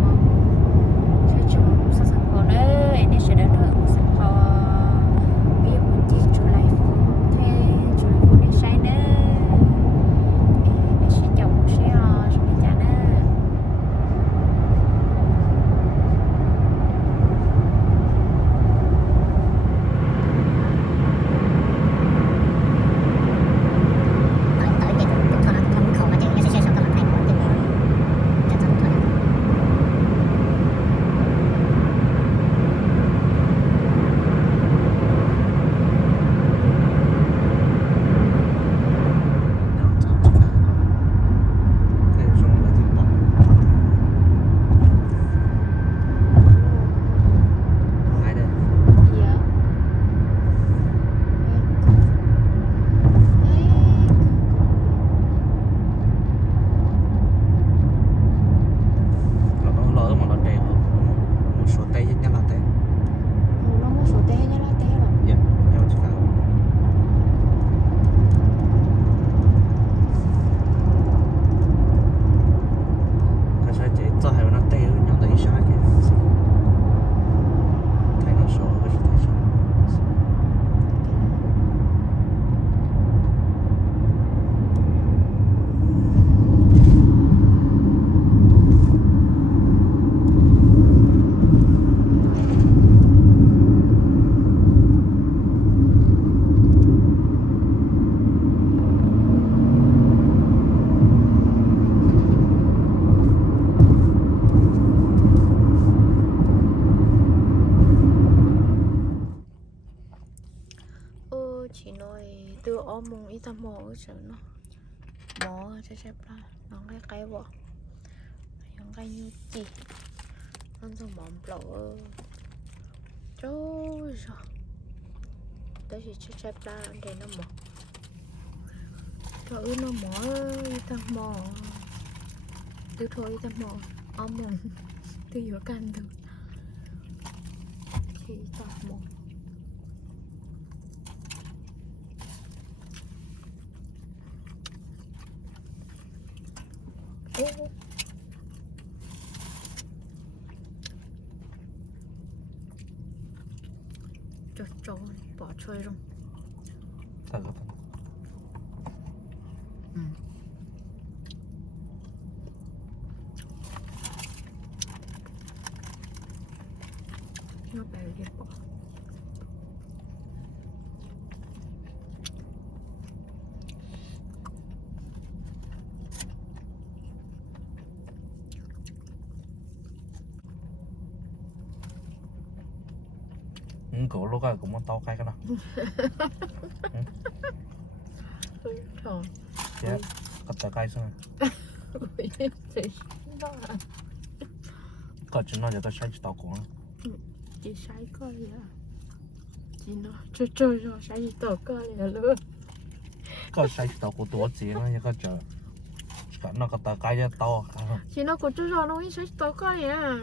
mà sẽ cho một sản phẩm nữa anh ấy sẽ đến được một sản phẩm bây giờ mình chỉ chủ lại thuê chủ lại phụ để sai nữa để sẽ chọn một xe cho mình trả nữa chị nói từ ôm mùng ít tao mò cái sự nó mò cho xếp ra nó cái bỏ nó cái như chị nó rồi mỏng lộ trời sao tới thì xếp ra để nó mò trời ơi nó mò ít tao mò từ thôi ít tao mò ôm mùng từ giữa căn từ thì tao mò trời bỏ chơi luôn thật không? nó bèo đi bỏ Cổ lúc này cũng to cái nào trời chết cắt tay cái xong có chuyện nào cho sai tao cũng chị sai coi à chị nó chơi rồi sai gì tao coi à luôn có sai tao cũng多钱啊，一个就那个大概一刀， chị nó cũng chơi rồi nó sai tao coi à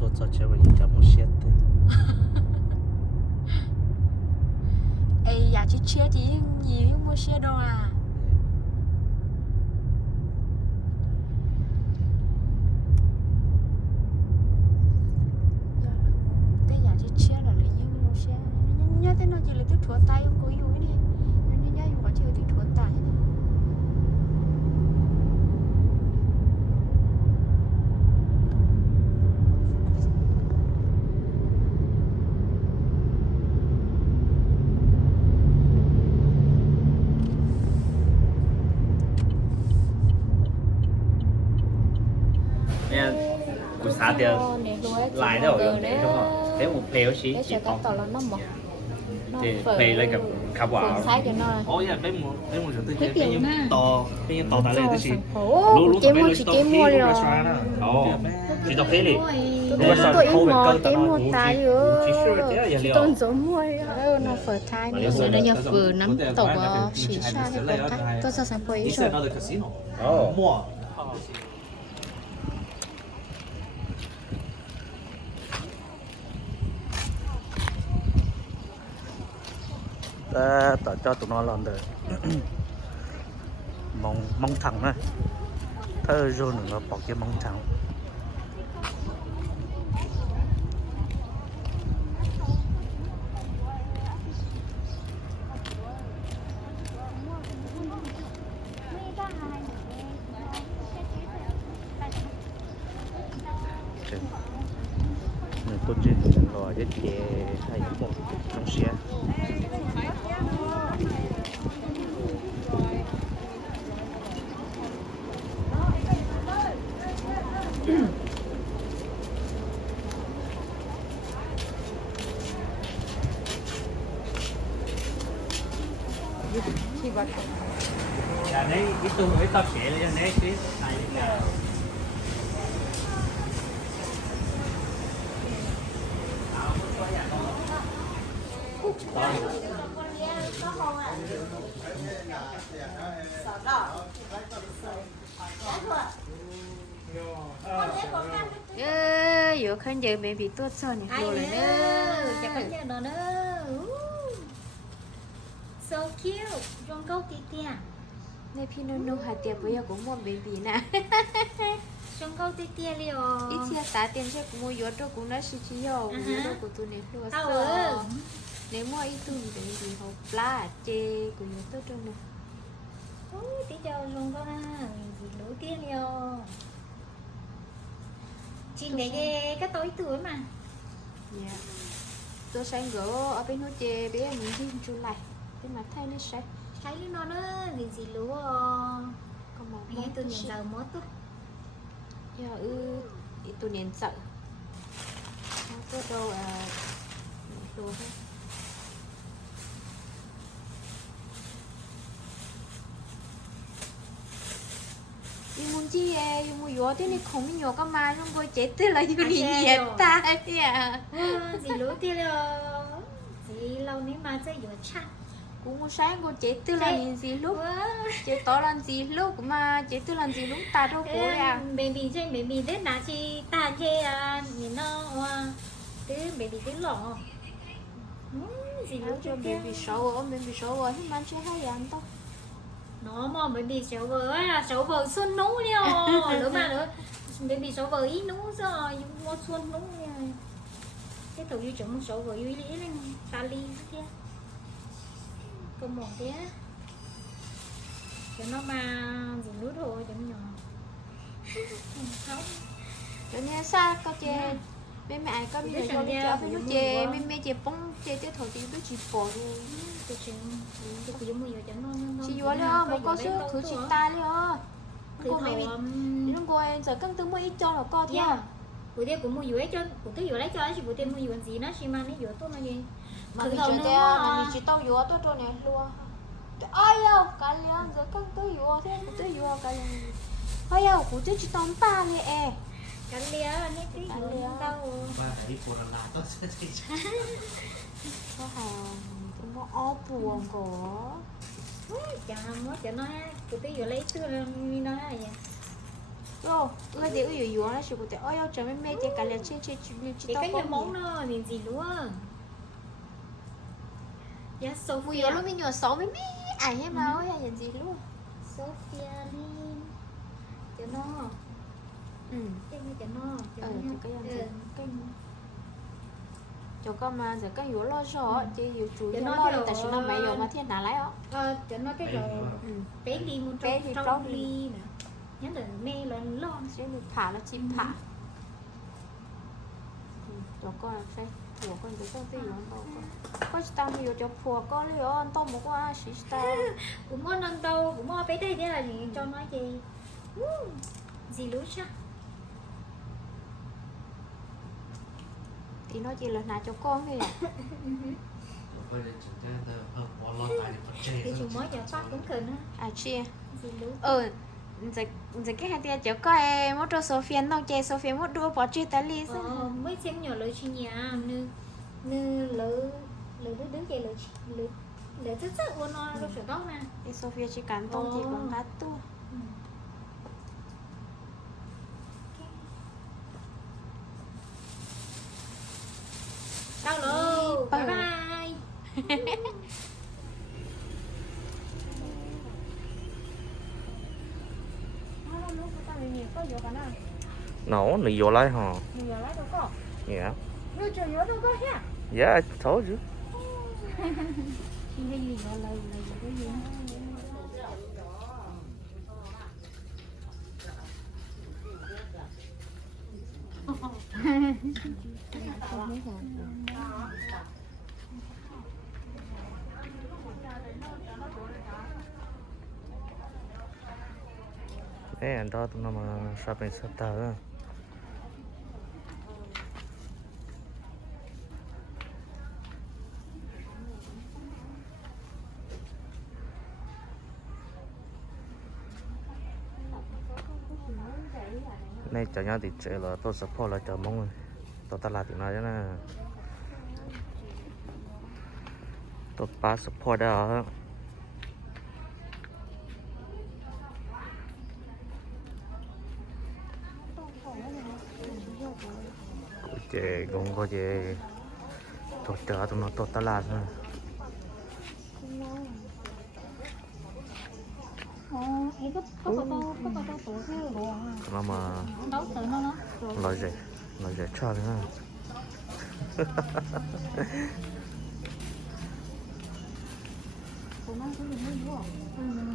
多做这个人家没写的。 ê dạ chứ chia thì gì mua xe đâu à cái dạ chứ chia là lấy những mua xe nhớ thế nào chỉ lấy cái thua tay không có yêu ấy đi nhớ nhớ có chơi cái thua tay Nha, buổi sáng thì lại đó rồi để đúng không? Thế một play chỉ để chỉ cho các còn tàu là nó mọc thì play lên gặp khá quả. sai cho nó Ôi dạ, bé một chỗ tư Cái kiểu na. to tại đây cái gì? chế mua chỉ chế mua rồi Ồ, chỉ đọc thế đi. tôi ít mua chế mua tay Chỉ rồi sure thế là giờ chỉ liệu. tôn số mua nó phở thai nữa rồi nó nhập vừa nắm tàu xỉ xa hay còn cái tôi sao sáng bồi It's rồi another casino. Ồ. Mua. Ta tạo cho tụi nó làm được mong thẳng á thơ rồi nữa bỏ cái mong thẳng người tôi chỉ lo để chế hay một trong xe Dạ đấy, cái tôi mới tập sẽ lên đấy cái này là vừa khăn giờ mẹ bị tuột son này rồi nữa chả có nhà nó nữa. So cute, trong câu tí tia. này phi nô hạt tiệp bây giờ cũng mua baby nè Trong câu tí tia liều. ít chia tá tiền cho cũng mua yết rồi cũng đã xí chi rồi yết rồi của tôi này luôn Tao ơi. nếu mua ít tu thì học lá chê của yết tôi trong này Ôi, tí cho trong câu na, gì lối tia liều. Chị để cái tối tuổi mà. dạ tôi sáng gỡ ở bên nó chê bé mình đi chu lại bên mặt thay nó sẽ Thấy lên nó nữa, gì lúa. có một Nghe tôi nhìn giờ mốt á. giờ ít tôi nên sợ nó có đâu đồ hết đi muốn chi đi mua gió thế này không nhiều cái mà không có chết thế là như đi À, nhiệt rồi. ta à Gì lúa tia liều. Gì lâu nếu mà sẽ vừa chắc. cũng mua sáng cô chết thế là Thế. nhìn gì lúc Wow. chết to làm gì lúc mà chết thế làm gì lúc ta đâu có à Baby chơi baby tết là chi ta chơi à nhìn nó cái baby cái lọ gì nó lúc cho cho baby shower thì mình chơi hay ăn tao nó mà baby xấu vợ á xấu vợ xuân nấu liêu nữa mà nữa baby xấu vợ ít nấu rồi mua xuân nấu liêu cái tàu như chồng xấu vợ yêu lý lên ta ly kia công một thế cho nó mà gì nút thôi chấm nhỏ không rồi nha sao có chơi mẹ ai có bây giờ cho đi chơi với nó chơi mẹ chơi bóng chơi tới thời thì biết chỉ bỏ rồi tôi chừng tôi cũng giống như vậy chấm nó chỉ vô nữa một con số thử chỉ ta nữa từ cô mẹ bị đi nó coi giờ cân tương mới ít cho là co theo buổi tiệc cũng mua dừa cho buổi tiệc dừa lấy cho chị buổi tiệc mua dừa gì nó xi măng lấy dừa tốt là gì mà mình chơi theo mà mình chỉ tao vô tôi cho này luôn ai đâu cả liền giờ cân tương vô thế tôi vô cả liền ai đâu cũng chỉ tao ba này e cắn lia nét tí dừa đâu Ba hãy của là tôi sẽ thấy có hàng cũng có ó buồn của chả mất cho nó buổi tiệc dừa lấy tư là nó là gì ô ơi thì ơi yếu là chỉ có thể ơi cho mấy mấy cái là trên trên chỉ Thì tao có nhiều có món nó liền gì luôn. Dạ mùi yếu Sophia. luôn mình nhỏ sáu mấy mấy ảnh hết mà ơi hay gì luôn Sophia Lin. Cho nó. ừ Cái như cho nó. Cho thì nó. cái gì cái chỗ con mà giờ cái yếu lo rõ chỉ yếu chủ yếu lo tại chỉ nó mấy yếu mà thiên nào lấy ó Cho nó cái rồi. Bé đi một Bé thì trong trong ly nè. Nhớ là mê là lo. sẽ được thả là chim thả chỗ con là phải của con chỗ con tiêu nó có tao nhiều chỗ phùa con liệu ăn tôm một qua xí tao Cũng muốn ăn đâu, cũng muốn bé đây thế là gì cho nó gì. Gì lúa chắc. thì nó chỉ là nà cho con thôi à Thì chúng mới giờ phát cũng cần á. à chia Gì lúa. giờ cái hai tia chỗ coi một trò Sophia nông chơi Sophia một đua bỏ chơi ta li Mới xem nhỏ lời chị nhà nư lỡ đứng chơi lời rất rất của nó đâu phải đó mà. thì Sophia chỉ cắn tông chỉ còn cá tu Đâu lô, bye bye. No, nị vô lấy hả? Yeah. Yeah, I told you. Ê, anh đó tụi nó mà shopping center á. Này cho nhau thì chơi là tôi support là chờ mong rồi. Tôi ta làm thì nói cho nó. Tôi ba support đó. Chị cũng có chị tôi chờ tụi nó tôi ta làm thôi. Có tổ cái bộ Nó mà đấu tự nó nói gì cho nữa.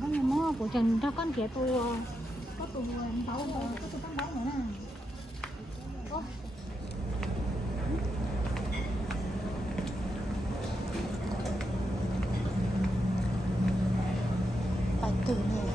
có nhiều món của Trần cho con kia tôi có tôi đấu có tôi bán đấu nữa nè. bài tử này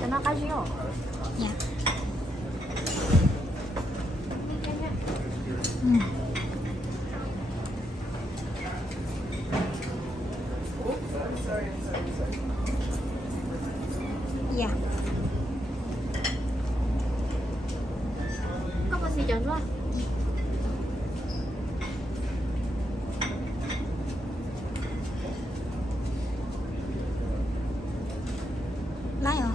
cho nó cái gì không? Dạ. Dạ. Có bao gì chọn luôn? Lái hả?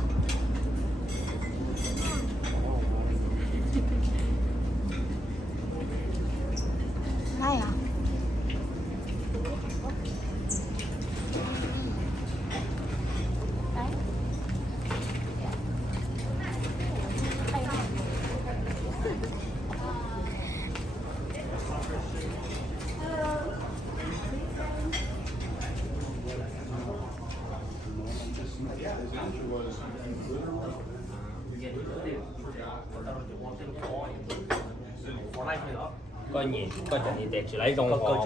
có gì có chuyện gì để chỉ lấy trong họ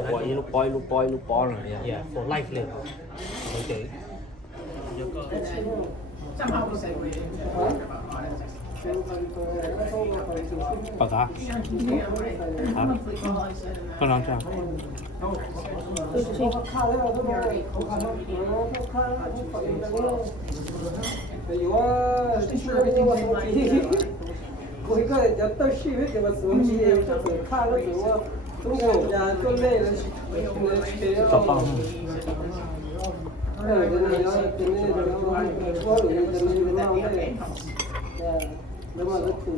quay lúc bói rồi yeah for life liền không chữ bà cả con làm sao我一个要到戏会给我手机，就是看了之后，中国人家做累了，找帮助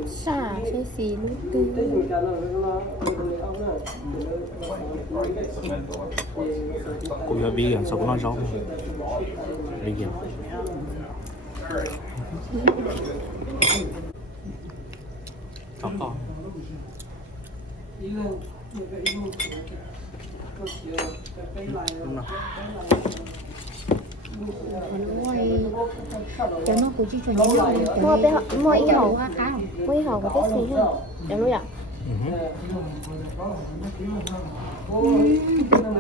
xả xôi xì nước tư cô giờ bị gần sao nó giống bị gần chó con cho nó cũng chỉ cho những mua bé mua y hầu hoa khá không mua y hầu có tết xì ha được luôn ạ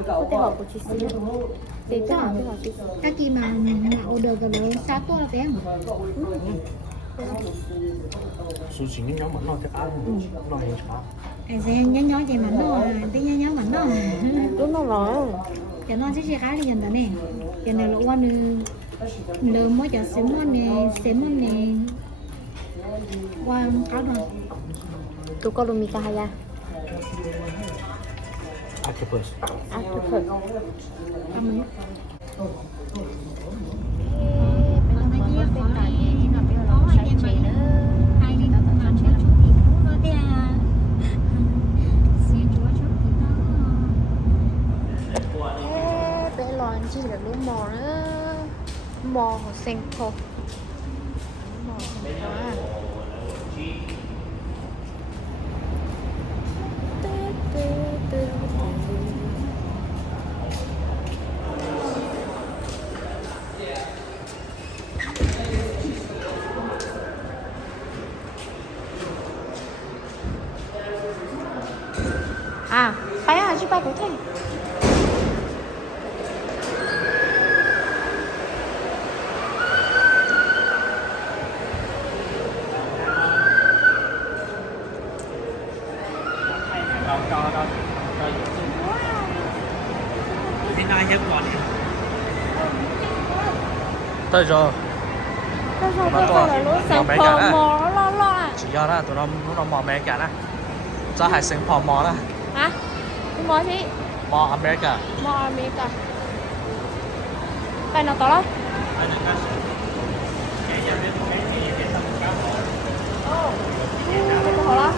có tết hầu của chị xì để cho hầu chị xì các kỳ mà order cái đó sao tôi là bé không sushi những nhóm nó cái ăn nó hay chó nhỏ vậy mà nó tí nhỏ mà nó đúng rồi cho nó sẽ khá là dần đó nè cho nên là quan lừa mới cho xem món này quan có đâu tụ có luôn mika haya octopus octopus cầm chỉ là lúa mò nữa mò xanh khô mò xanh quá à phải à chứ bay có thể tới rồi sao sao bây giờ là lúa xanh phò mò lo à chỉ do đó tụi nó mò America đó giá hải sinh phò mò đó hả mò gì mò America mò America đây nó to lắm cái to lắm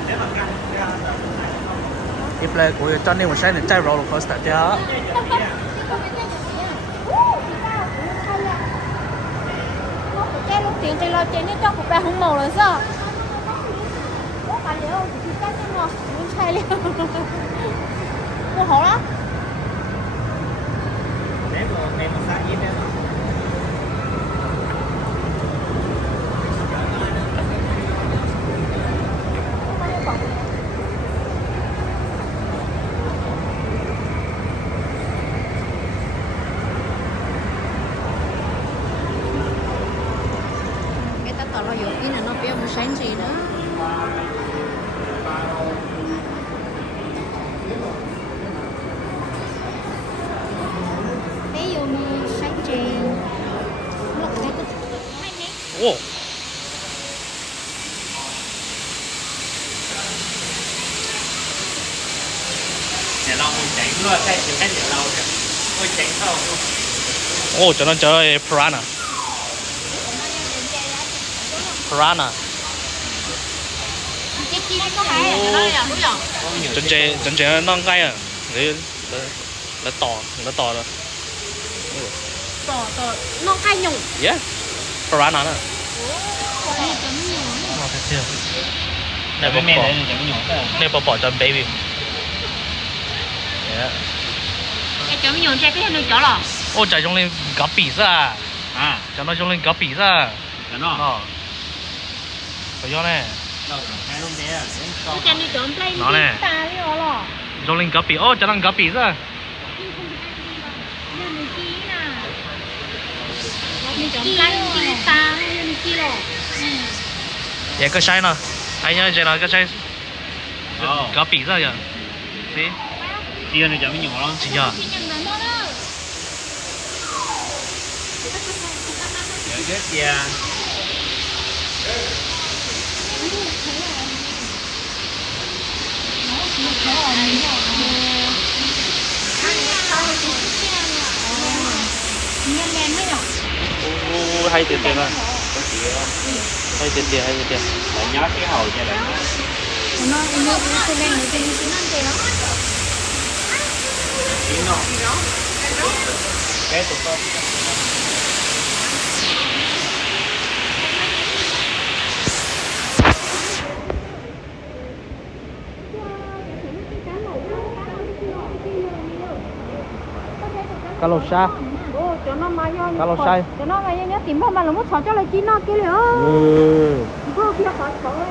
ít lại của cho nên một xe này chạy roller coaster chứ cái lúc tiền thì lo tiền cho cuộc đời không màu rồi sao có phải liệu thì cái cái ngọt muốn chạy liền mua hổ đó nếu mà em mà sáng ít đấy tao lo dụ cái này nó béo một sáng gì nữa bé vô mà sáng gì lọc cái ô nhà lâu mình chạy luôn cái chỉ cái nhà lâu kìa ôi chạy không ô cho nó chơi piranha piranha cái chi có phải là nó là đúng không真正nó ngay à để tỏ rồi to nó cay nhung yeah piranha đó này bố mẹ này chẳng nhỏ cái này bỏ cho baby yeah cái chấm nhung che cái nó chó lò ô chạy trong lên gặp bỉ ra à cho nó trong lên gặp bỉ ra cái nó phải do này cái chân đi trộm play Nó nè. ta đi rồi. Rồi lên cà phê, ô cho năng cà phê ra. Đi trộm play đi ta đi chi rồi. Dạ cái sai nè, anh nhớ cái là cái sai. Cà phê ra vậy. Đi. Kia này chả mới nhỏ lắm. Chị nhờ. Cái kia. Hay tiền tiền à. Hay tiền tiền. Lại nhớ cái hồi cho lại nhớ. Nó cái đen này thì nó tiền lắm. Cái tụi con. Cá lô sa. Cho nó mà vô. Cá lô sai. Cho nó mà nhớ tìm mà là muốn thọ cho lại chi nó kia liền. Vô kia phải thọ rồi.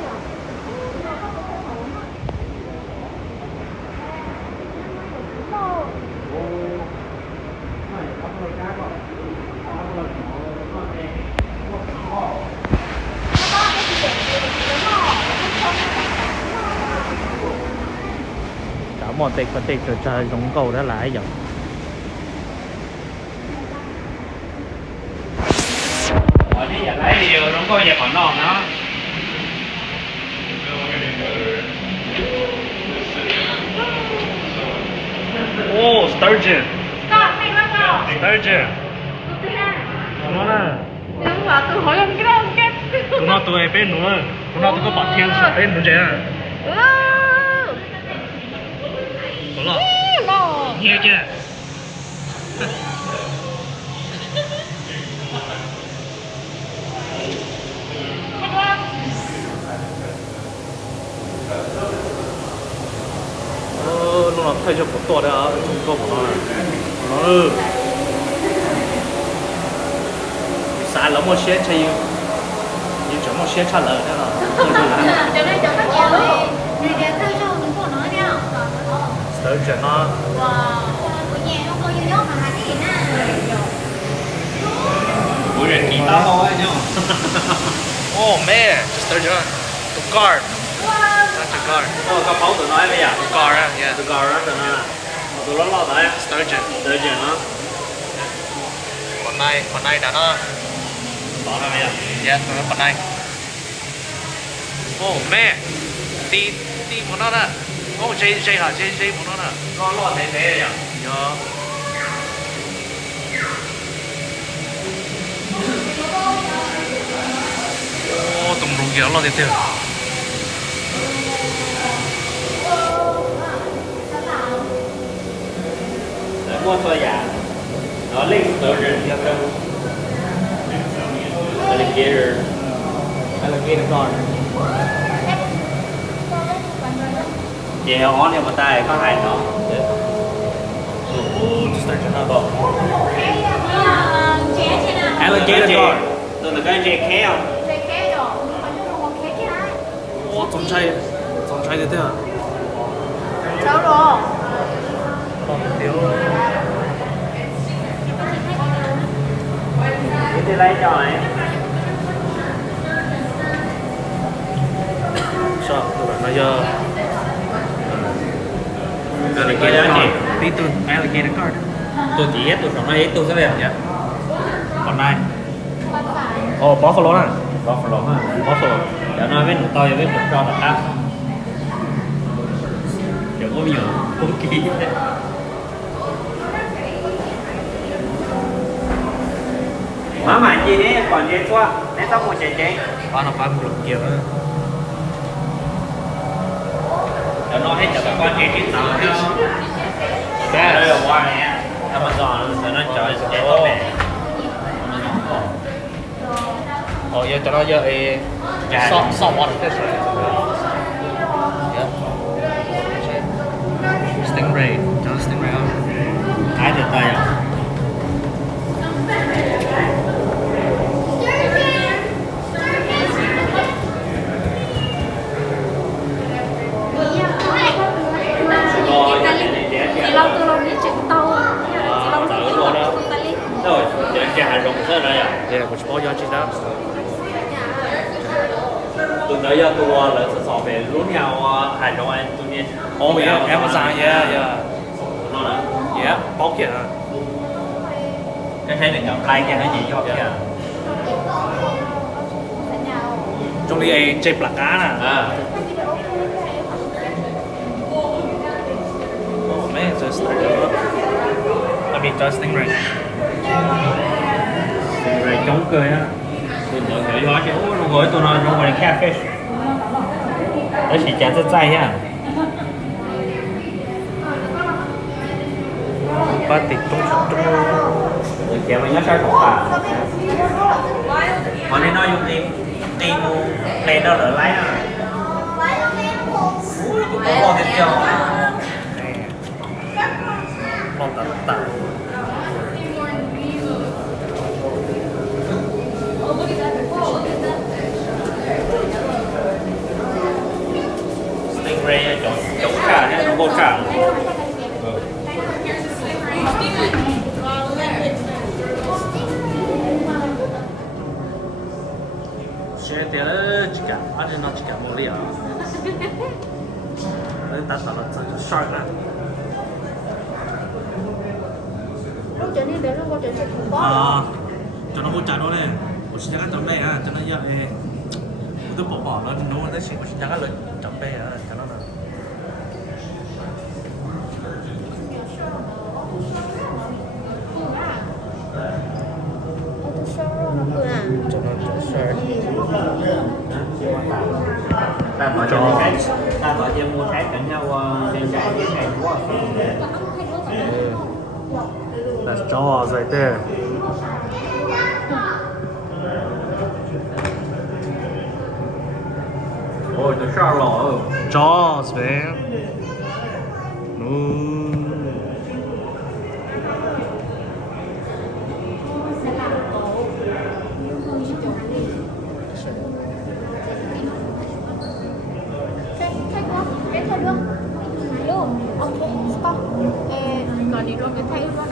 Cả một tịch và tịch rồi trời giống cầu đã lái rồi. Ở đây giờ lấy thì nó có giờ còn non đó. Ô, sturgeon. Sturgeon. Nó nè. Nhưng mà tôi hỏi anh cái đó không kết. Nó tụi bên nữa. Nó tụi có bọt thiên sợ bên nữa chứ. Có lọ. Nhiều chưa? nó thay cho mộtตัวđó chúng tôi của nó xả lắm một xe chơi nhưng chẳng một xe trả lời thế nào cho nên cho các nhà này để thay cho những của nó nha sturgeon nó của nhà nó có nhiều mà hai cái gì nè mỗi người kỹ tao thôi nhá. oh man sturgeon to guard not to guard Ô, cái máu tụi nó bây giờ. to guard yeah Tụi gò đó tụi nó. Tụi nó lo tới. sturgeon Sturgeon nó. con này đã nó Bỏ ra bây giờ. yeah tụi nó con này oh man đi của nó đó oh J hả J của nó đó Lo thế thế rồi nhỉ. yeah tùng rụng kìa lo tiếp theo Để mua xôi giả. Nó lên Sturgeon. Alligator. Alligator con. Chị heo ngón theo một tay có hai nó. sturgeon nó bò Alligator con. Tôi là cái dê keo. 정차이 됐대 sao rồi Đi lấy cho này. sao các bạn bây giờ Alligator card. tí tuần alligator card Tôi chỉ hết tôi sống này tôi sẽ về. dạ còn này buffalo nè Buffalo ha. buffalo Để nói với tôi với một con là khác. Đừng có nhiều không kỹ đấy. Má mà gì đấy còn gì quá. Để xong một chạy chạy. ba nó phải một lượng nhiều nữa Để nói hết cho các con chạy trên tàu đó. Cái đây là qua này. Amazon để nó cho chạy tốt mẹ. giờ cho nó giờ salt water fish right yeah stingray cho nó stingray không Ai được tay à? 海蓉色那样。 Yeah, which ball you actually down? Tụi nó giờ tụi là sự so về lúc nào hải蓉anh tụi nhiên. Oh yeah, Amazon, yeah. Nó là. Yeah, ball kìa. Cái hay là gặp like cái gì cho kìa. Trong đi ấy chơi bạc cá nè. À. Oh man, just I mean, just stingray. Rồi chống cười á. Tụi nó thấy hóa chứ nó gọi tụi nó gọi là catfish. Đó chỉ chả rất dai nha. Ba tịch trong. Kéo nó nhát sai thủng à. Họ nên nói dùng tìm lên đó đỡ lái à. Ui, tụi có bò thịt nhiều. Ngon tạt. Stingray chống trả nhé, chống trả. Chuyện thì là chỉ cả, anh ấy nói chỉ cả một liều. Đấy, ta sợ là shark nè. Lúc trở nên đến lúc có trở nên không có. À, cho nó hỗ trợ nó này. Một xin chắn chấm bê à, cho nó giờ ê. Tôi bỏ nó nấu nó chỉ một xin chắn lên chấm bê à, cho nó là. Cho nó shark. Ta bảo cho mua trái cạnh nhau trên trái với trái quá. That's jaws right there. Ôi, nó sao lỏ. Jaws, man. No. Còn đi luôn cái thấy nó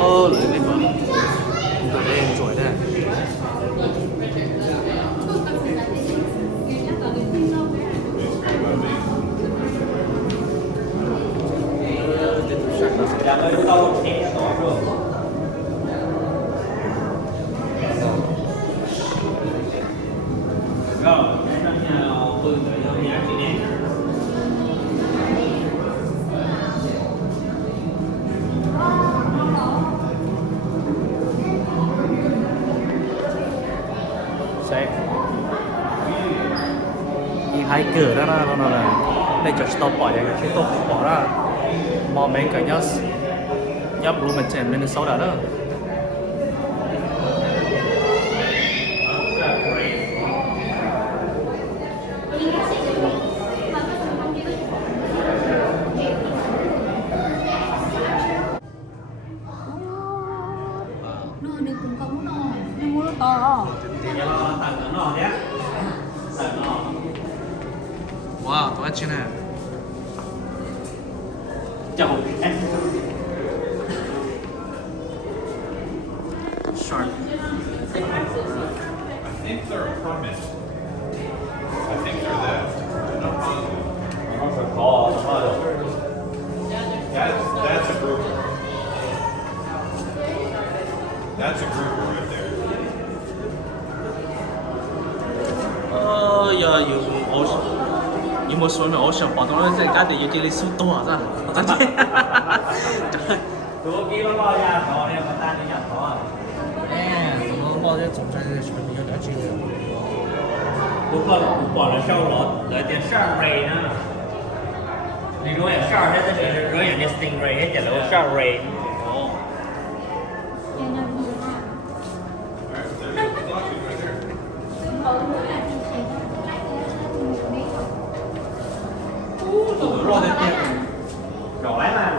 Ô, lấy đi mà. Ở đây em chuỗi đây. Là ơi, tao không thể nó được. Rồi, nó nào tôi tới đâu nhà chị nè. Sẽ đi hai cửa đó nó là đây cho stop bỏ vậy chứ stop bỏ ra mà mấy cái nhớ Bloomington Minnesota đó. nó đi cùng không nó mua to. Nhà lo tặng nó nhé. Tặng nó. Wow, tôi ăn nè. Chào em. Shark. I think they're a permit. I think they're that. I'm not positive. Nó phải có nó rồi. That's a grouper. That's a grouper right there. Giờ dù một số nữa sẽ bỏ nó sẽ cái thì chỉ số to ra. Tôi kêu nó lo ra nó em mà ta đi nhập nó. Nè, nó bao giờ总在这里面有点距离。我管了收了，来点stingray nữa. Đi nuôi shark đấy, tức là nuôi những stingray hết, chả là shark ray. Tụi nó lên tiền, giỏi mà.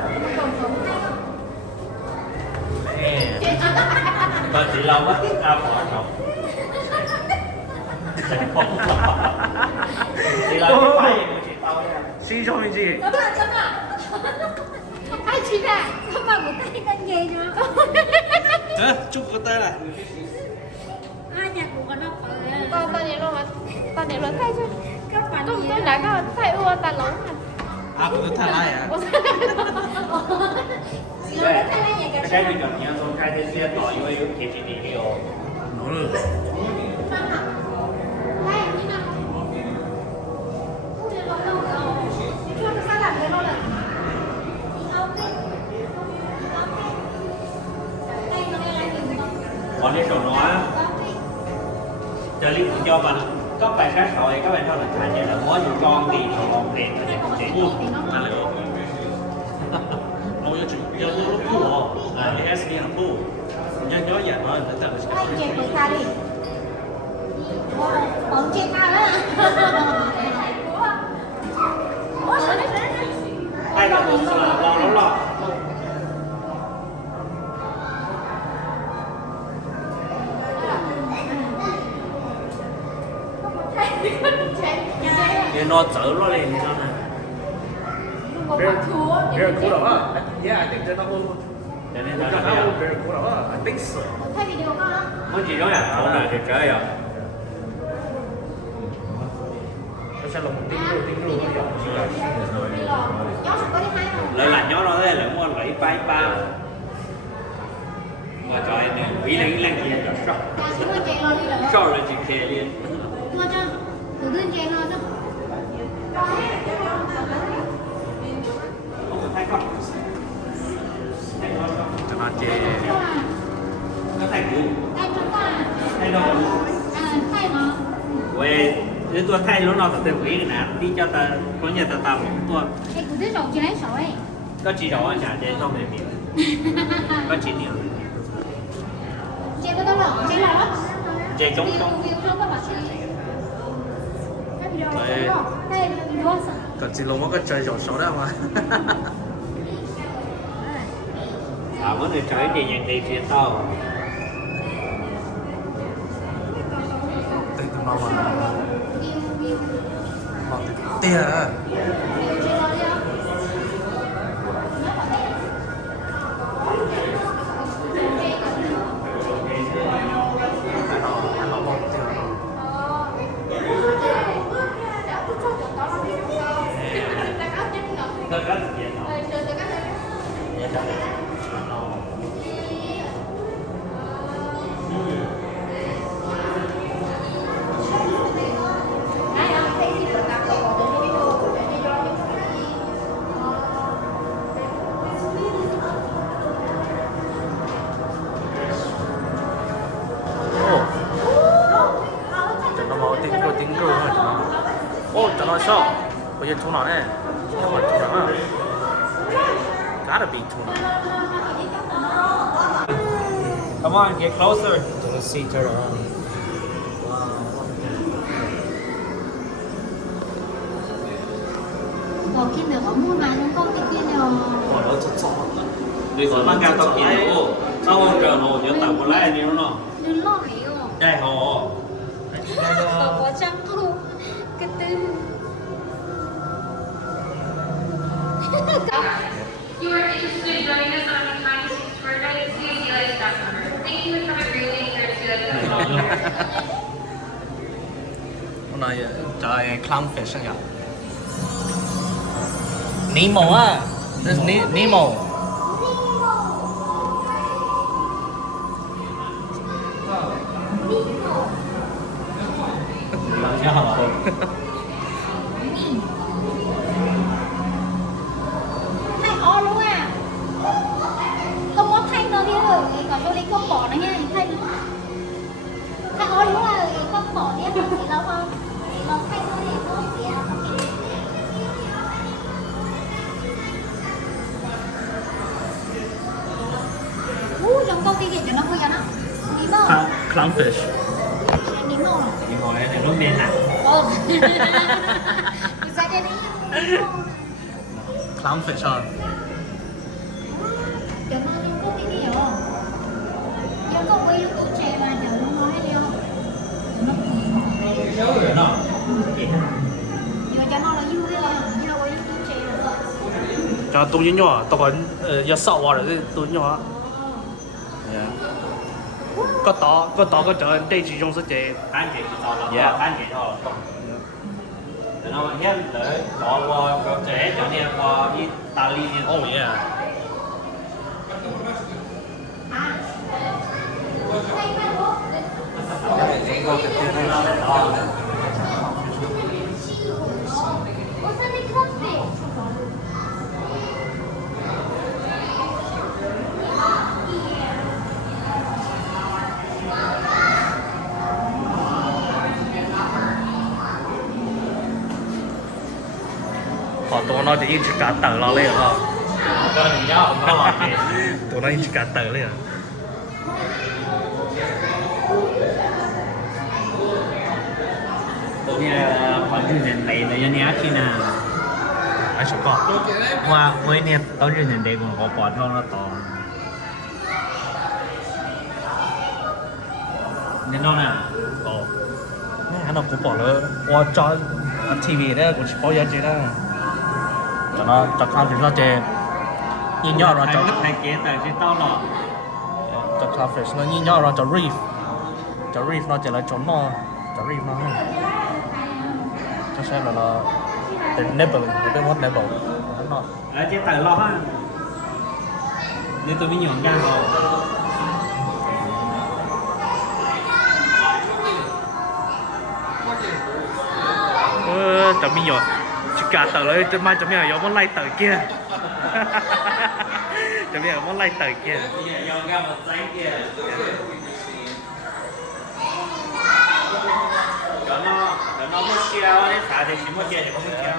Còn chị Long á, ra bỏ chồng. Chị Long cái phải gì của chị tao nha. Suy cho mình gì? Các bạn ai chị ạ, các bạn một tay đang nghề nữa. chúc cô tay này. Ai nhạc của con nó phải tao nhớ rồi tao nhớ rồi thay chứ các bạn tôi gì tôi đã có thay ua tao lớn À, cô thay lại à? cái này cần nhau tôi khai thế xe tỏi với cái gì thì hiểu Nó rồi. còn cái sổ nói chờ lý của cho bạn các bạn sát sỏi các bạn cho là thành như là có những con thì còn thì chỉ mà là Nó yêu yêu lúc cũ à, cái SD là cũ. Nhớ nhớ nó là thật là Ai chèn với ta đi. Bóng chèn ta đó. hai là một là lo lắm lo thì nó chở nó lên cho này Very cool đó. Yeah, I think that's all. cho nên That's là all very cool đó. I think so. Thay video con á. có gì đó là thổ này thì chơi rồi Nó sẽ là một tiếng ru nó dòng chỉ là Nhó có đi hay không? lại là nhó nó thế là muốn lấy bay ba mà cho em này ý là gì là sọ Dạ, xin ơn chèn rồi đi rồi. sọ là chỉ kề liền Thua chưa? Thử đơn chèn rồi chứ. không phải không cho nó chê. nó thành vụ Thay chúng ta. thay đâu À, thay nó. quê nếu tôi thay lúc nào tôi quỷ này nè đi cho ta có nhà ta một tôi Ê, cụ thế rộng chứ lấy sổ ấy. có chỉ đầu anh trả trên không để tiền có chỉ nhiều Chèn có đâu lỏng, chèn lỏng lắm. trên chống View, không view trong các bạn chị. Cái video này đúng không? Đây, video sao? Còn chị lông có chơi dòng số đó mà. à vấn đề trái thì nhận đi phía tao Tên tụi nó mà. View. Họ tiền à. View chèn rồi đi không? Họ bỏ tiền. tôi rất là nhiều dạ trời nó bỏ tiếng cơ thôi. Ô, cho nó sợ. Bây giờ chú nó này. Không phải chú nó. Gotta be chú nó. come on get closer Cho nó see cho nó. Bỏ kim được có mua mà nhưng không thì kim được. Ủa, nó thật rõ. bây giờ mang cao tốc nhé sau hôm trời hồ nhớ tàu có lái đi nó Đừng lo hiểu. đây hồ Có trăm thu. Cái tư. You are interested in joining us on a behind the scenes tour guide at CACLS.com. Thank you for coming here to CACLS. Hôm nay trời clownfish nhỉ? Nemo á, this Nemo. làm nhau hả Thay o luôn à. Không có thay nó đi rồi. Còn cho đi không bỏ nó nha. Thay nó. Thay o luôn à. Không bỏ đi. Không chỉ lâu không. Chỉ lâu thay nó thì không gì à. Trong công ty kìa cho nó vui cho nó. Nemo. Clownfish. Nemo rồi. đi ngồi đây thì lúc đen nè Ồ. Ra đây đi. Clownfish à? Cho nó trong công ty kìa. Trong công ty lúc trẻ mà cho nó nói liêu. Nó rồi nó nhưng cho nó là vui rồi. Nhưng mà lúc trẻ rồi. Cho tôi nhỏ, tôi còn ya sợ vào rồi tôi nhỏ. Yeah. 個島個陣地主用是這，看姐就找了， Yeah. 看姐就好了。然後現在找我這酒店意大利的。 oh yeah，họ tụi nó chỉ chỉ cả tờ lo lên rồi, 個你要唔好嘅。 tụi nó chỉ cả tờ lên. เนี่ยความ日人嚟嘅呢一天啊， Ai chụp con? ว่า每年到日人嚟我ปอดท้องแล้วต่อเนี่ยน้องน่ะ Ồ, nó cũng bỏ lỡ, qua cho TV đấy cũng chỉ có giá trị đó, cho nó cho con thì nó chơi, nhìn nhỏ rồi ใคร cho ใครเก๋แต่ที่เต้าหรอ cho conference nó nhìn nhỏ rồi cho reef nó chỉ là cho nó, cho reef nó, cho xem là nó the nibble, the big one nibble, nó แล้วเจ๊แต่รอฮะนี่ตัวไม่หยงกันหรอ cho mình rồi, chỉ cả tờ lấy, cho mai cho mình ở muốn lấy tờ kia, cho mình ở muốn lấy tờ kia. ยองกันหมดใจเก๋เดี๋ยวน้องไม่เชียวนี่สาธิตชิมว่าเจ๊จะไม่เชียว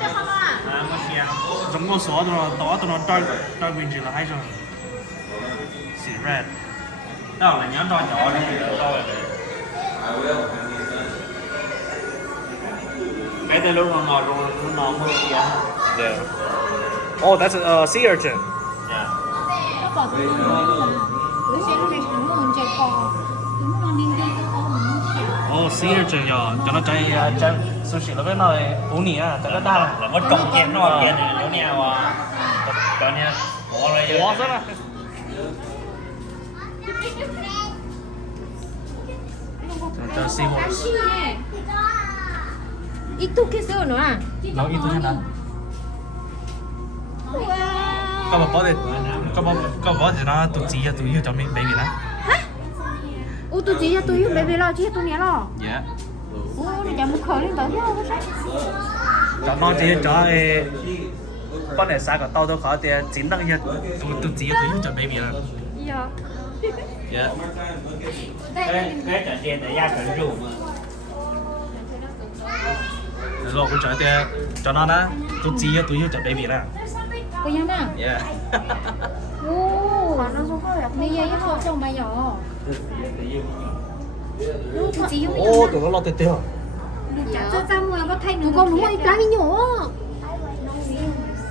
Cho không à? ไม่เชียว Giống con số tụi nó đôi mình chỉ là hai rồi, xì red. đó là nhóm đo nhỏ này thì đo rồi cái từ lúc nó rồi nó không ชียว Yeah. Oh, that's a sea urchin. dạ Nó bỏ tụi nó Ủa xe nó này cũng muốn chạy cò Tụi nó đi đi có muốn chạy Oh, sea urchin rồi, cho nó chạy sushi là bên nó uống nhỉ à, cho nó đa là mất công kiếm nó kiếm này nếu nào cho nên bỏ ra Ủa rất là. Cho seahorse. Itu kisah nữa à? Nó ít thôi nào. Wow. Có bỏ gì nó tụi chị tụi yêu cho mình baby đó. Ủa tụi chị tụi yêu baby lo chứ tụi nhé lo Yeah. Ủa nó chẳng một khởi lên tới không có sách Cho nó chỉ cho con này sao có tao đâu có thì chính đăng hiện tụi chị tụi yêu cho baby đó. Dạ Yeah. cái trận tiền để ra trận rượu mà Rồi cũng cho thì cho nó đó tụi chị tụi yêu cho baby đó. Có nhá nào? Yeah. Ồ Bây giờ cái khẩu chồng mày nhỏ Tụi chị yêu mày Ô, tụi nó lo tê tê. Sao sao mà có thay nữa con đúng không? Lá đi nhỏ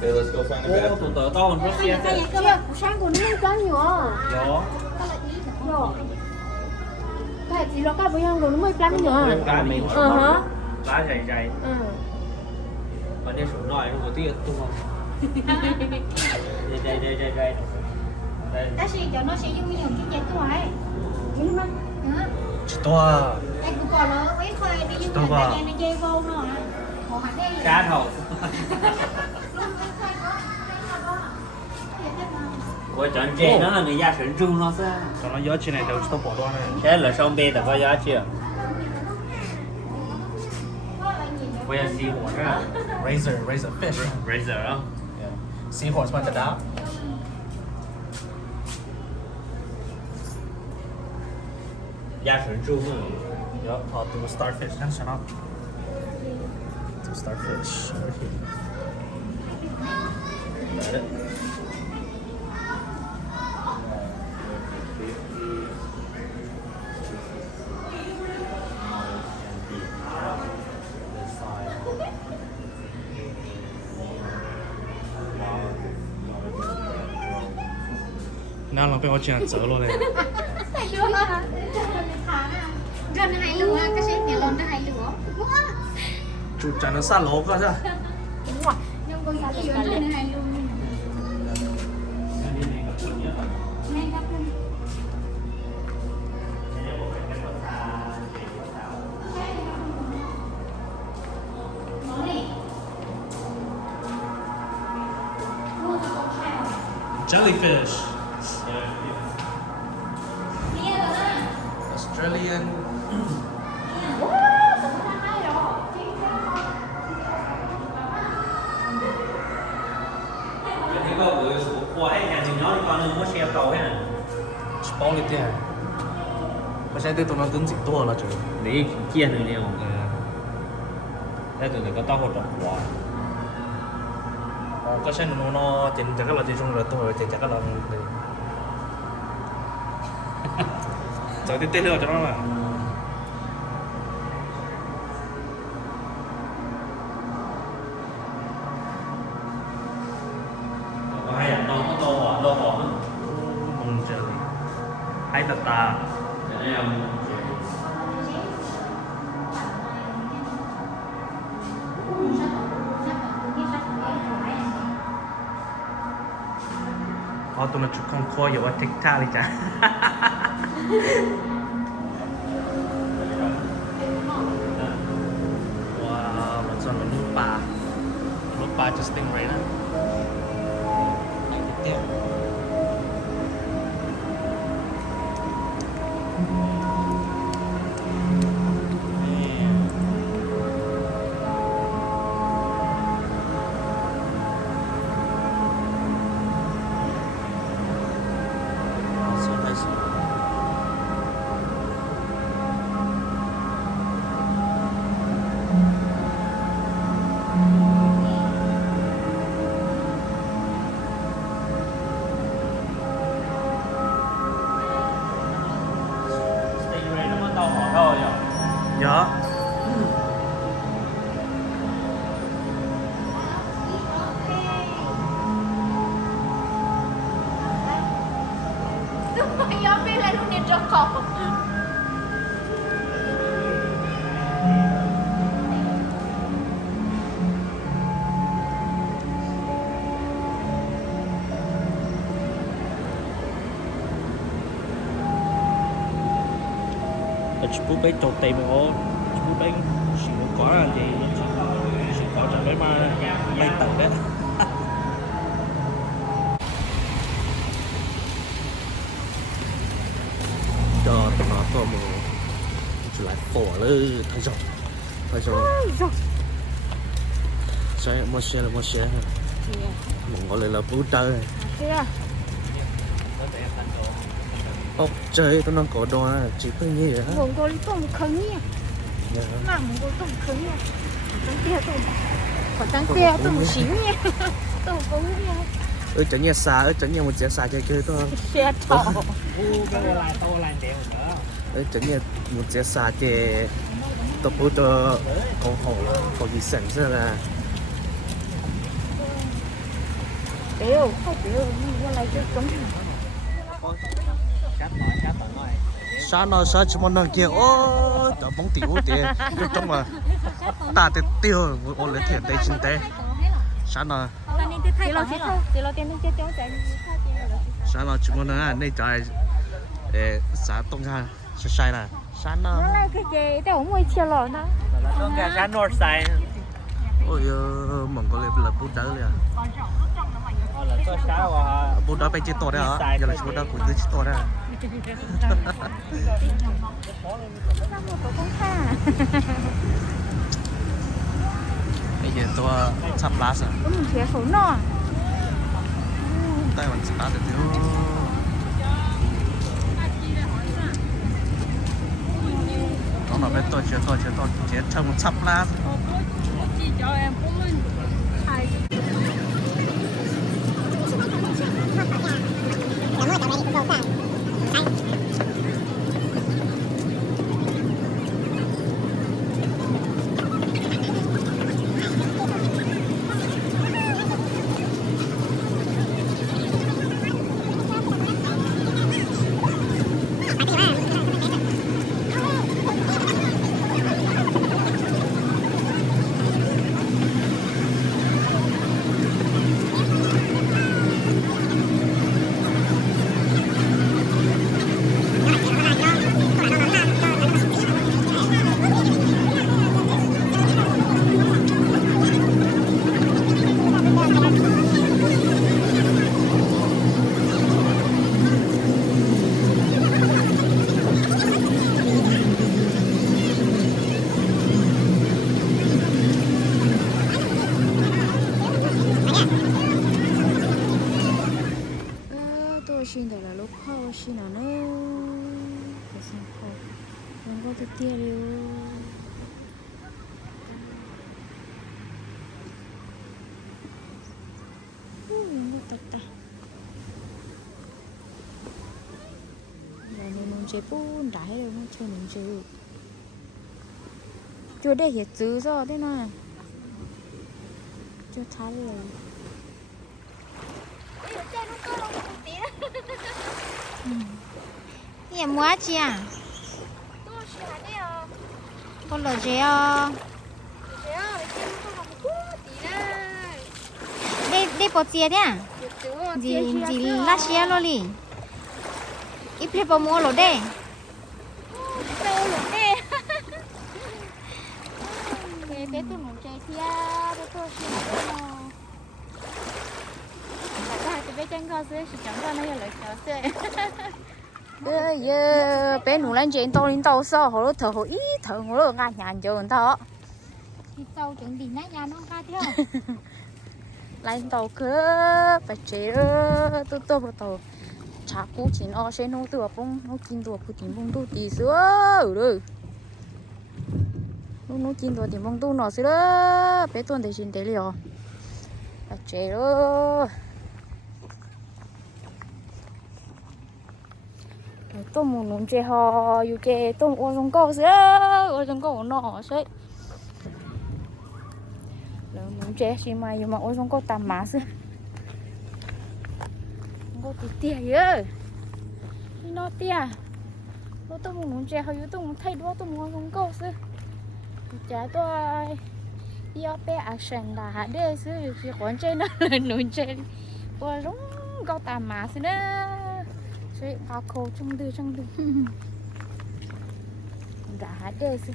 Okay, let's go find the ô tụi bathroom. tớ to mình rất xe thế Sáng của nó lá nhỏ gió Cái gì nó có bây giờ nó mới lá nhỏ lá mình hả? lá dày dày Ừ mà đi xuống nồi nó có tiền tung không đây đây Cái gì cho nó sẽ dùng nhiều cái dây tuổi Đúng không? Chỉ to. Em cũng còn nó mấy khoai đi dùng Đâu cái vào? dây nó dây vô nó Còn hẳn đây cá thầu我讲这个你压神中了噻， Cho nó nhớ trên này đều cho bỏ đoan này. 这了上边的个压去，不要熄火是吧 Razor fish. ？Razor 啊， Seahorse mà thật đá.压神中嘛， Yup, to starfish. That's enough. To starfish. Over here. Got it. Nào là phải có chuyện dở luôn này. Gần 2 lửa, cái xe này lon nó 2 lửa Chủ trả nó xa lố cơ ra. Nhưng con giá thì gần 2 luôn Này gặp luôn jellyfish Australian Thì có gửi qua hay nhà thì nó con đừng có xe tàu hay small 一点我现在对东南更紧多了就 để chia nữa nhiều thế tụi này có tao hỗ trợ quá có xe nó trên chắc là trên trung rồi tôi trên chắc là giờ đi tên lừa cho nó là có hay là nó có tô hỏa mông jelly hay là ta để em tụi mình chụp con khôi vào TikTok đi chả wow một con nước ba cho stingray đó tiếp theo stingray nó mới tao hỏa thôi rồi dạ Yo pe la lune Joko. chú bé trộn tay mà ô chú bé chỉ có là gì chỉ có cho bé mà bay tàu đấy cho tụi nó có một chỉ lại phổ lên thay rồi sai mua xe mình gọi là bút trời ốc trời tụi nó có đồ chỉ có như vậy Mùng cô đi tôm khứng nha. Mà mùng cô tôm khứng nha. Trắng tia tôm. Còn trắng tia tôm xíu nha. Tôm cú nha. chẳng nhà xa chẳng nhà một chiếc xa chơi thôi Xe thỏ. cái lại tô lại đẹp nữa chẳng nhà một chiếc xa chơi tập bố cho con hổ gì sẵn ra là Tiểu, không tiểu, nhưng lại chưa cứng. sáng nó sáng chỉ muốn năng kia ô tao bóng tiểu tiền cái trong mà ta tiền tiêu ô lấy tiền đây chính tế sáng nó sáng nó chỉ muốn năng này trái sáng đông ha sai là sáng nó Nó lại cái gì, tao không mua chia lò nó. nó cả cái Northside ôi mong có là bút đỡ liền là có sao à bút đỡ bay chơi to đấy hả giờ là bút đỡ cũng chơi to đấy bây giờ tôi sắp lá rồi Mình chia số nó. Taiwan đã được thiếu nó là bên tôi chế trồng sắp lá chị cho em cũng lên thay xin được là lúc khó xin nào nữa phải xin khó không có thứ tia đi nó tật ta là mình chơi bún đá rồi nó chơi mình chơi chưa để hiện chữ rồi thế nào chưa thái rồi nhà mua chi à con lợn gì à đây bò chia đấy à gì lá xía lo li ít phải bò mua lợn đây bé tôi muốn chơi thia bé tôi xin bé chân khó xưa chỉ chẳng qua nó là khó xưa bé nụ lên trên to lên to sao họ thở họ ít thở họ ngã nhàn cho người ta thì tàu chuẩn bị nãy nhà nó ca theo lên tàu cứ phải chế tôi vào tàu chả cú chỉ nó sẽ nấu từ bông nấu chín từ bông chín bông tu tí sữa rồi nấu chín từ bông tu nó sữa bé tuần để chín để liều phải chế rồi tôi muốn nấu chè họ yêu chè tôi muốn uống câu sữa uống câu nó sữa rồi muốn chè xí mai nhưng mà uống câu tạm má sữa câu tí tia vậy nó tia tôi muốn nấu chè họ yêu tôi muốn thay đổi tôi muốn uống câu sữa chả tôi yêu bé action là để sữa chỉ còn chè nó là nấu chè uống câu tạm má sữa đấy bà khô trong đưa đã đây chứ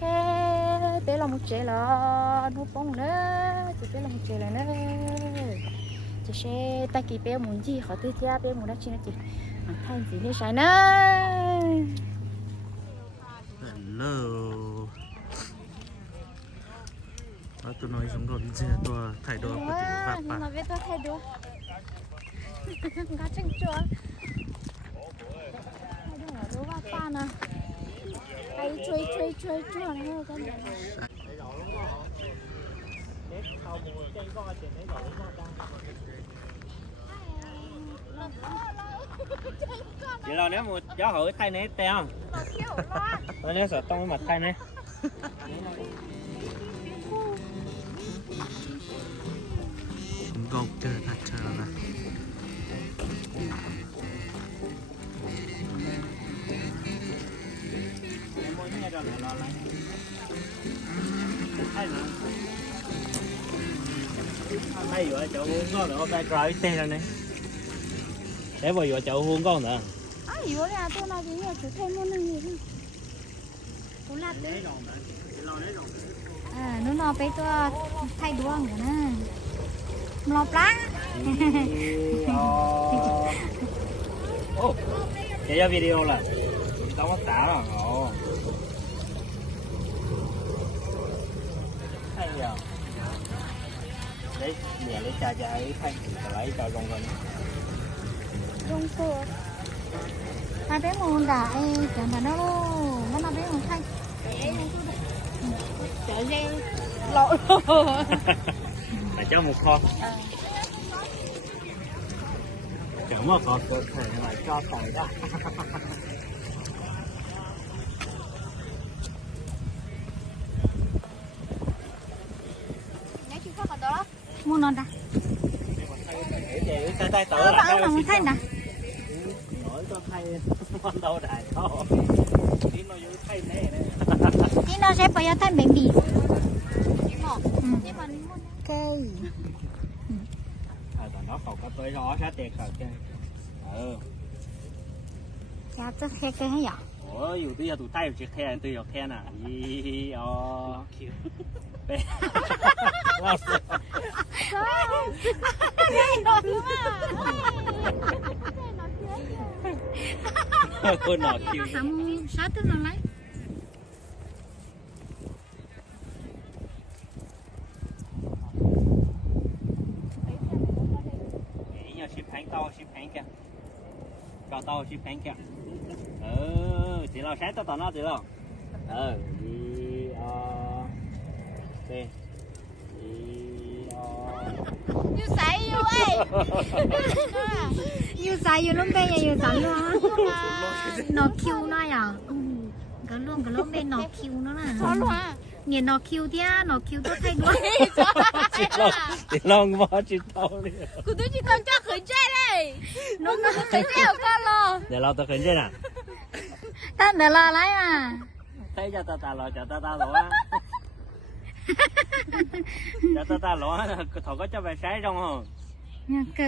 cái bé là một chế là nó bông nữa chỉ bé là một chế là nữa chỉ sẽ ta kỳ bé muốn gì họ tư gia bé muốn đã chi nó chỉ thành gì để sai nữa hello tôi nói giống rồi gì tôi thay đổi của chị bà biết tôi thay đổi cá chân chua đồ ba pa nè hay chơi chua nữa con này vậy là nếu một gió hỏi thay này tè không nếu sợ tông mặt thay này gọc chơi thật chơi là thay vừa chậu hương con nữa hôm nay rồi tên ra này để vừa chậu hương con nữa gì vậy à tôi nói gì vậy chú thêm món gì đi tôi làm đấy à nó bé tôi thay đuôi nữa nè lọp lá ô chạy ra video là tao có tả rồi thay giờ đấy mẹ lấy trà ấy thay lấy trà rong rồi rong sữa ta bé muốn đại chẳng mà nó bé muốn thay chở dê lộ là cho một kho chở một kho có thể là cho tỏi ra muốn non đã tay tỏi là nó muốn thay nè nổi cho thay con đâu đại đâu tí nó vô thay nè tí nó sẽ phải thay bánh bì cây còn nó còn có tới đó sát tiệt rồi chơi dạ chắc khe cây hay vậy ủa dù tí giờ tụi tay chỉ khe tuy giờ khe nè gì bé con nọ kêu sát tức là lấy nhà ship phanh to ship phanh kìa cho to ship phanh kìa chỉ là sáng to nó chỉ là đi đây Yêu sải yêu ơi. Yêu sai yêu lắm bên nhà yêu sẵn luôn á. Nó kêu nó à. Cái luôn bên nó kêu nó nè. Có luôn à. Nghe nó kêu thế, nó kêu tôi thay đuôi. chỉ long bó chỉ to đi Cô tôi chỉ còn cho khởi chơi đây. Nó khởi chơi con lo. để lo tao khẩn trên à Ta để lo lấy mà. thấy cho ta lo cho ta lo á cho ta lo thằng có cho về sáng trong không Nha cự.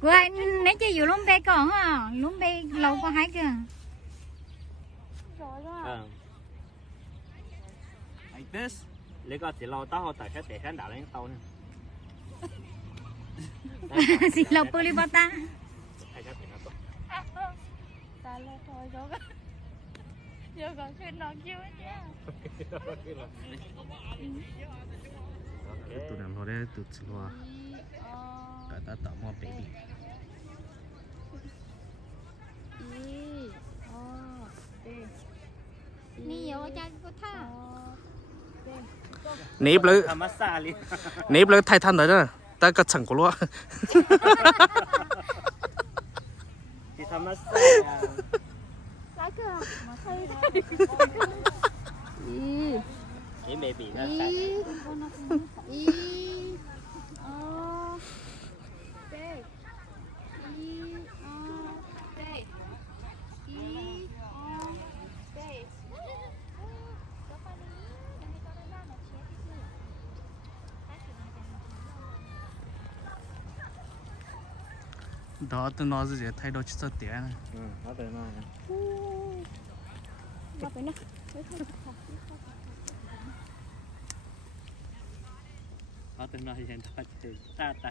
Của anh nãy chơiอยู่lắm bé còn hả? Lắm bé lâu có hái kìa. Rồi đó. like this lấy cái chỉ lo tao tại cái để sáng đã lên tàu nè Xì lâu bơ li bơ ta. Ta lo thôi rồi. Giờ còn chuyện nó kêu chứ. tụi nó nói đấy tụi chỉ lo cả ta tạo một baby Ni yo cha cô tha. nếp lưỡi làm massage đi nếp lưỡi thay thân đấy đó ta cất chẳng có luôn thì làm massage Lại cơ mà thấy cái baby nó ý sai ý đây ý đây ý đây đó tôi nói gì thay đổi chút tiền này nó từ nó Bà phải nè. nó từ nó hiện tại ta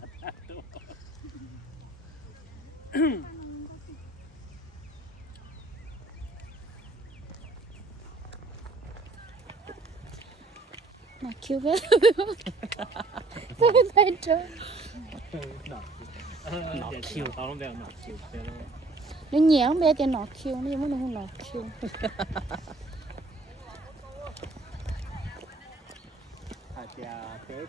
Mà kêu bé. Thấy chưa? nó chiều tao nó về nó chiều Nó nhẹ bé thì nó kêu, nó giống như nó kêu. thế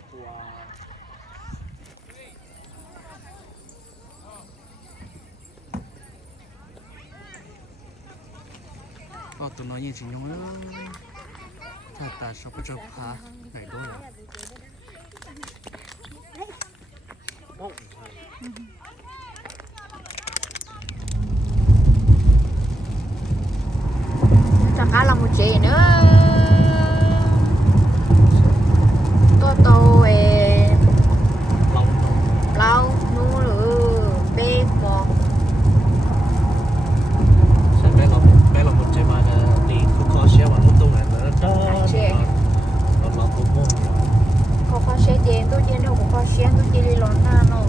của tụi nó như chỉ nhung đó ta sao có cho phá này đôi à Chắc khá là một chị nữa. Tôi lâu nu lửa đê một sao bé là một chị mà đi có xe mà lúc này nó cũng ngon có khó xe tiền tôi tiền đâu có khó xe tôi chỉ đi lon na nó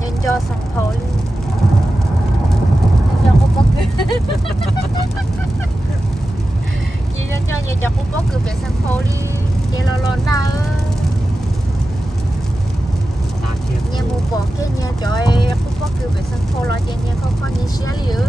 nên cho xong thôi cho có bốc chỉ cho nhà cho có bốc cứ về sang thôi đi chỉ là lon na nhà mua bỏ cái nhà cho em cũng có cứ về sang thôi lo cho nhà không có nhà xe liễu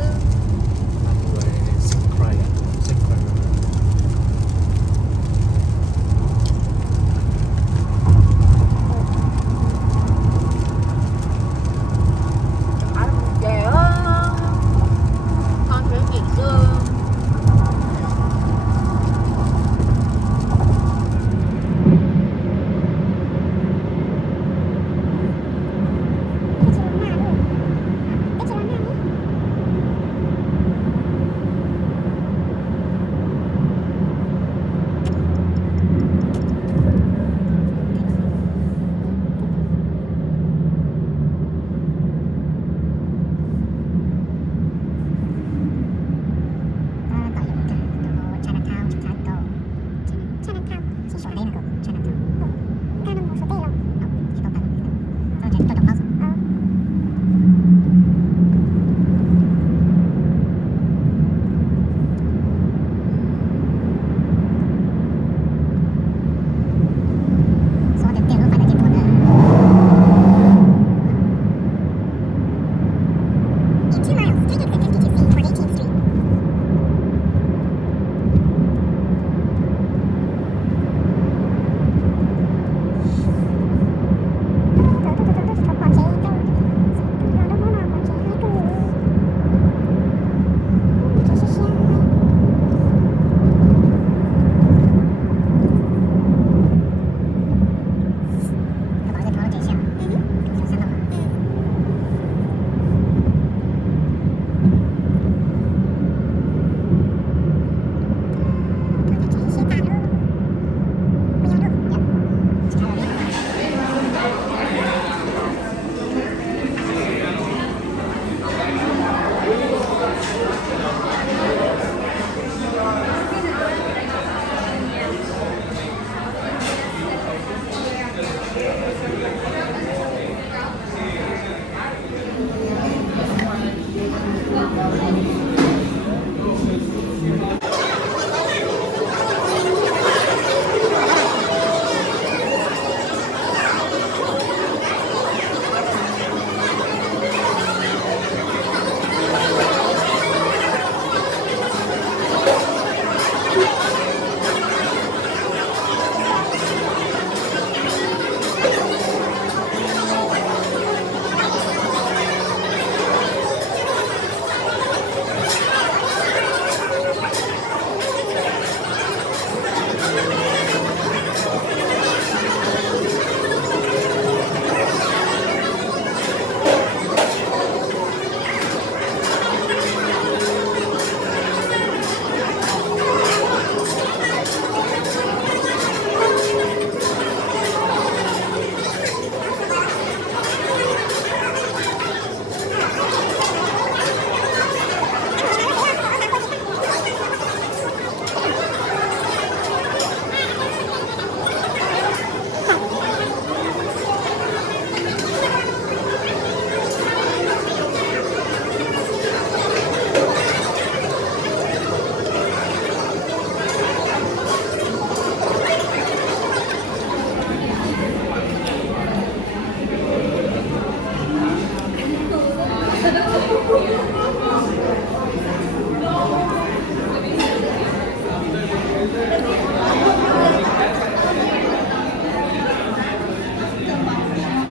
Chinatown, sosok lain kok, Chinatown.